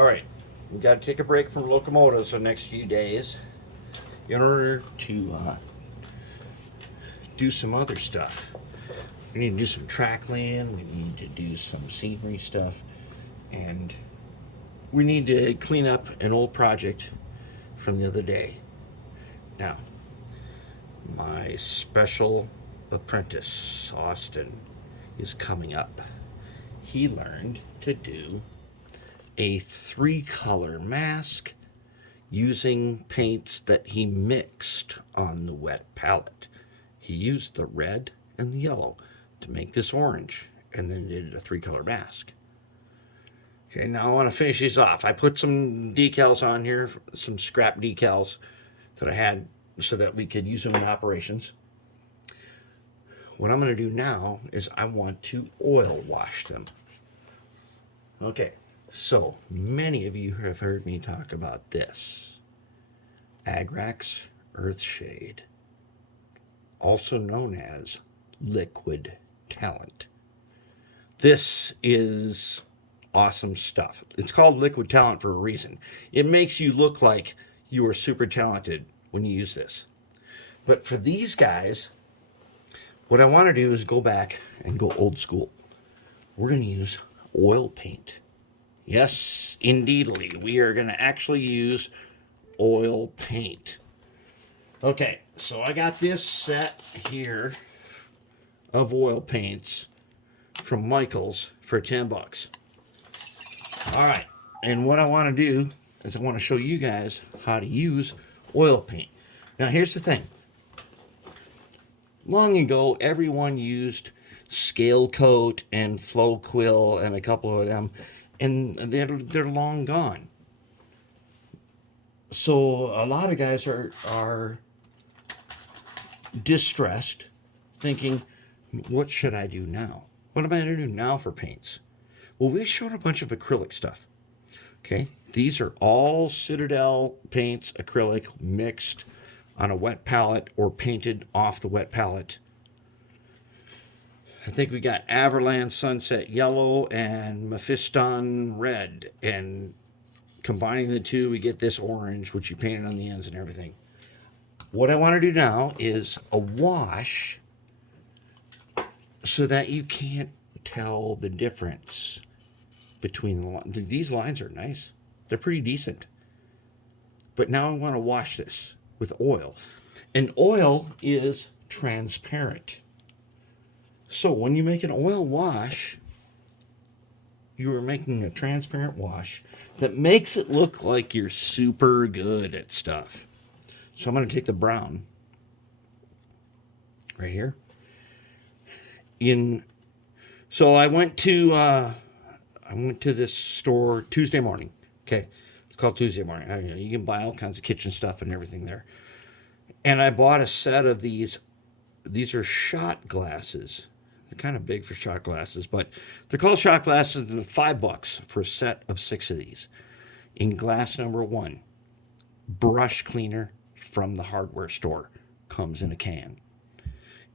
All right, we got to take a break from locomotives the next few days in order to do some other stuff. We need to do some track land, we need to do some scenery stuff, and we need to clean up an old project from the other day. Now, my special apprentice, Austin, is coming up. He learned to do a 3-color mask using paints that he mixed on the wet palette. He used the red and the yellow to make this orange and then did a 3-color mask. Okay, now I want to finish these off. I put some decals on here, some scrap decals that I had so that we could use them in operations. What I'm going to do now is I want to oil wash them. Okay, so many of you have heard me talk about this. Agrax Earthshade, also known as Liquid Talent. This is awesome stuff. It's called Liquid Talent for a reason. It makes you look like you are super talented when you use this. But for these guys, what I want to do is go back and go old school. We're going to use oil paint. Yes, indeedly, we are going to actually use oil paint. Okay, so I got this set here of oil paints from Michaels for 10 bucks. All right, and what I want to do is I want to show you guys how to use oil paint. Now, here's the thing. Long ago, everyone used Scale Coat and Floquil and a couple of them, and they're long gone. So a lot of guys are distressed, thinking, what should I do now? What am I going to do now for paints? Well, we showed a bunch of acrylic stuff. Okay, these are all Citadel paints, acrylic, mixed on a wet palette or painted off the wet palette. I think we got Averland Sunset Yellow and Mephiston Red, and combining the two, we get this orange, which you painted on the ends and everything. What I want to do now is a wash so that you can't tell the difference between the lines. These lines are nice. They're pretty decent. But now I want to wash this with oil. And oil is transparent. So when you make an oil wash, you are making a transparent wash that makes it look like you're super good at stuff. So I'm going to take the brown right here. So I went to this store Tuesday morning. Okay, it's called Tuesday Morning. You can buy all kinds of kitchen stuff and everything there. And I bought a set of these. These are shot glasses. They're kind of big for shot glasses, but they're called shot glasses. And they're $5 for a set of 6 of these. In glass number 1, brush cleaner from the hardware store comes in a can.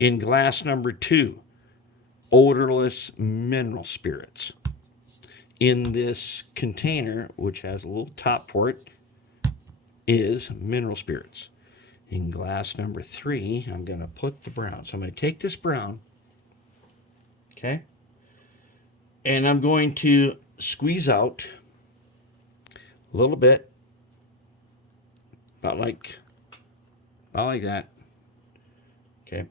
In glass number 2, odorless mineral spirits. In this container, which has a little top for it, is mineral spirits. In glass number 3, I'm going to put the brown. So I'm going to take this brown, okay, and I'm going to squeeze out a little bit, about like that, okay,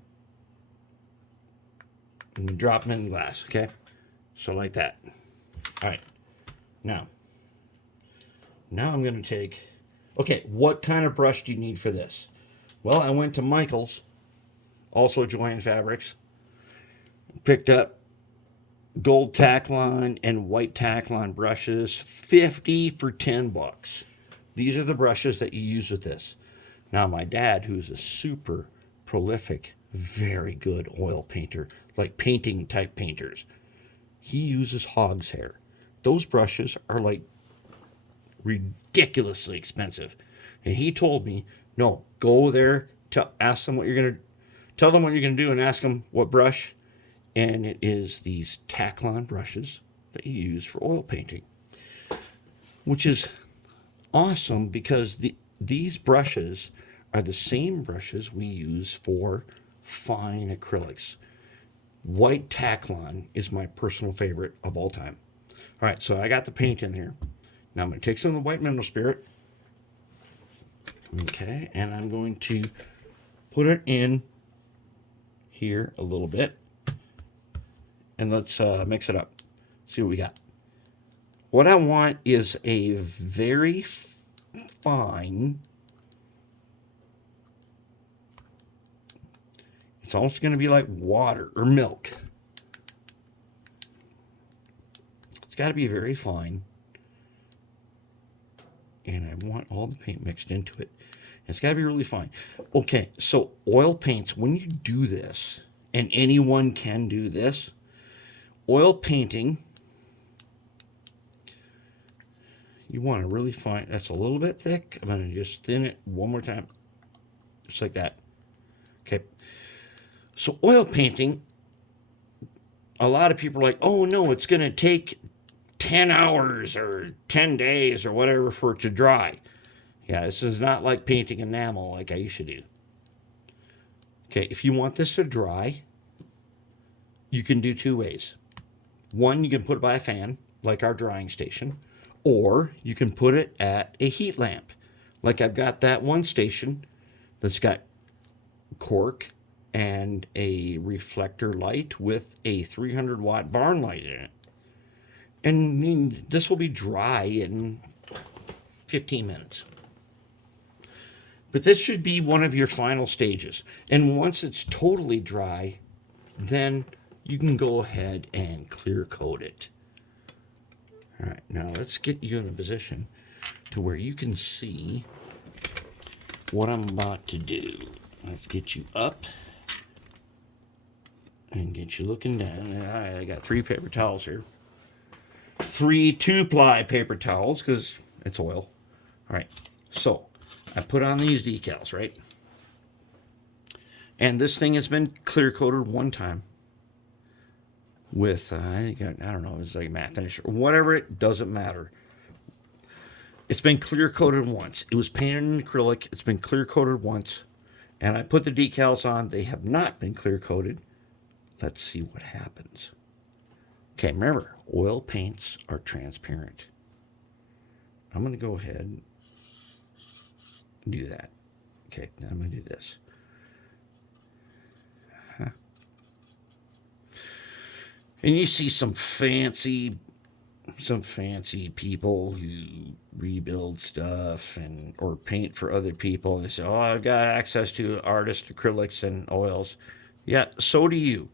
and drop them in the glass, okay, so like that. All right, now I'm going to take, okay, what kind of brush do you need for this? Well, I went to Michael's, also Joann Fabrics, picked up gold Taklon and white Taklon brushes, 50 for 10 bucks. These are the brushes that you use with this. Now, my dad, who's a super prolific, very good oil painter, like painting type painters, he uses hog's hair. Those brushes are like ridiculously expensive. And he told me, no, go there, ask them what you're going to, tell them what you're going to do and ask them what brush. And it is these Taklon brushes that you use for oil painting. which is awesome because these brushes are the same brushes we use for fine acrylics. White Taklon is my personal favorite of all time. All right, so I got the paint in here. Now I'm going to take some of the white mineral spirit. Okay, and I'm going to put it in here a little bit. And let's mix it up. See what we got. What I want is a very fine, it's almost going to be like water or milk. It's got to be very fine. And I want all the paint mixed into it. It's got to be really fine. Okay, so oil paints, when you do this, and anyone can do this, oil painting, you want to really fine. That's a little bit thick. I'm going to just thin it one more time. Just like that. Okay. So oil painting, a lot of people are like, oh no, it's going to take 10 hours or 10 days or whatever for it to dry. Yeah, this is not like painting enamel like I used to do. Okay, if you want this to dry, you can do two ways. One, you can put it by a fan, like our drying station, or you can put it at a heat lamp. Like I've got that one station that's got cork and a reflector light with a 300-watt barn light in it. And this will be dry in 15 minutes. But this should be one of your final stages. And once it's totally dry, then you can go ahead and clear coat it. All right, now let's get you in a position to where you can see what I'm about to do. Let's get you up and get you looking down. All right, I got 3 paper towels here. 3 2-ply paper towels because it's oil. All right, so I put on these decals, right? And this thing has been clear coated one time with, I think, I don't know, it's like matte finish or whatever, it doesn't matter. It's been clear coated once. It was painted in acrylic. It's been clear coated once. And I put the decals on. They have not been clear coated. Let's see what happens. Okay, remember, oil paints are transparent. I'm going to go ahead and do that. Okay, now I'm going to do this. And you see some fancy people who rebuild stuff and or paint for other people. And they say, oh, I've got access to artist acrylics and oils. Yeah, so do you.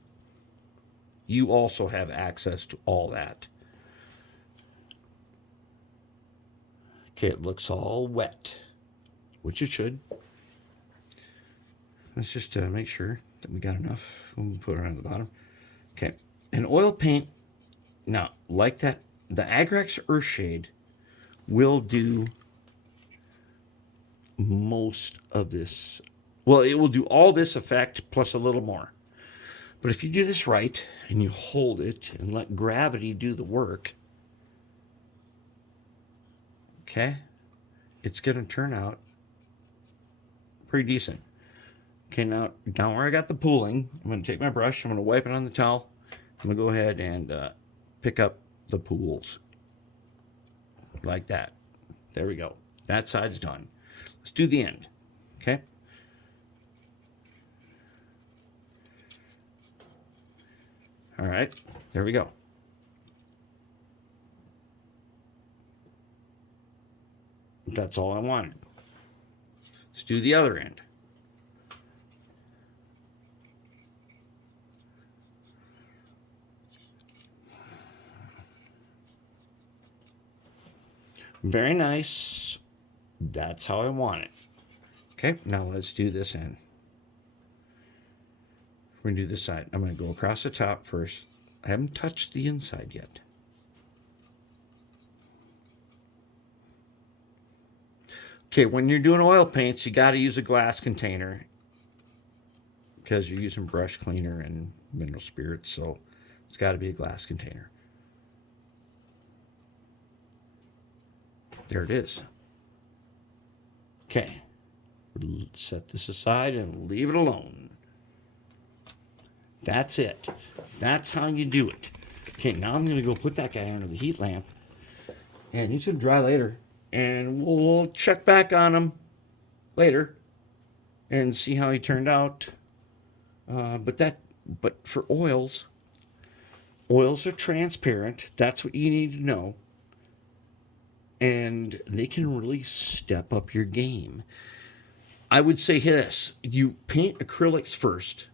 You also have access to all that. Okay, it looks all wet, which it should. Let's just make sure that we got enough. We'll put it on the bottom. Okay, an oil paint, now, like that, the Agrax Earthshade will do most of this. Well, it will do all this effect plus a little more. But if you do this right and you hold it and let gravity do the work, okay, it's going to turn out pretty decent. Okay, now where I got the pooling, I'm going to take my brush, I'm going to wipe it on the towel. I'm going to go ahead and pick up the pools like that. There we go. That side's done. Let's do the end. Okay. All right. There we go. That's all I wanted. Let's do the other end. Very nice. That's how I want it. Okay, now let's do this end. We're going to do this side. I'm going to go across the top first. I haven't touched the inside yet. Okay, when you're doing oil paints, you got to use a glass container because you're using brush cleaner and mineral spirits, so it's got to be a glass container. There it is. Okay. Set this aside and leave it alone. That's it. That's how you do it. Okay, now I'm going to go put that guy under the heat lamp. And he's going to dry later. And we'll check back on him later and see how he turned out. But for oils are transparent. That's what you need to know. And they can really step up your game. I would say this: you paint acrylics first.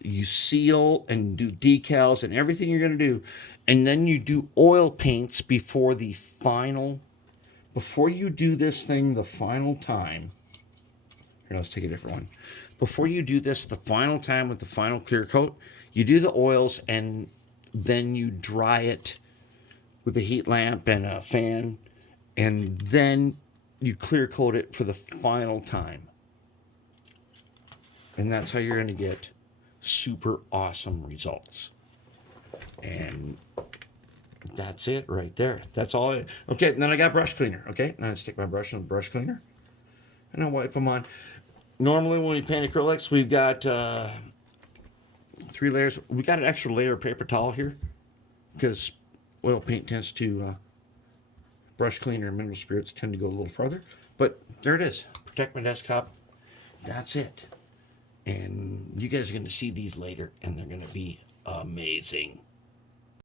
You seal and do decals and everything you're going to do. And then you do oil paints before you do this thing the final time. Here, let's take a different one. Before you do this the final time with the final clear coat, you do the oils and then you dry it with a heat lamp and a fan, and then you clear coat it for the final time. And that's how you're going to get super awesome results. And that's it right there. That's all. Okay, and then I got brush cleaner. Okay, now I stick my brush in the brush cleaner and I wipe them on. Normally when we paint acrylics, we've got 3 layers. We got an extra layer of paper towel here because oil paint tends to, brush cleaner and mineral spirits tend to go a little farther. But there it is. Protect my desktop. That's it. And you guys are going to see these later, and they're going to be amazing.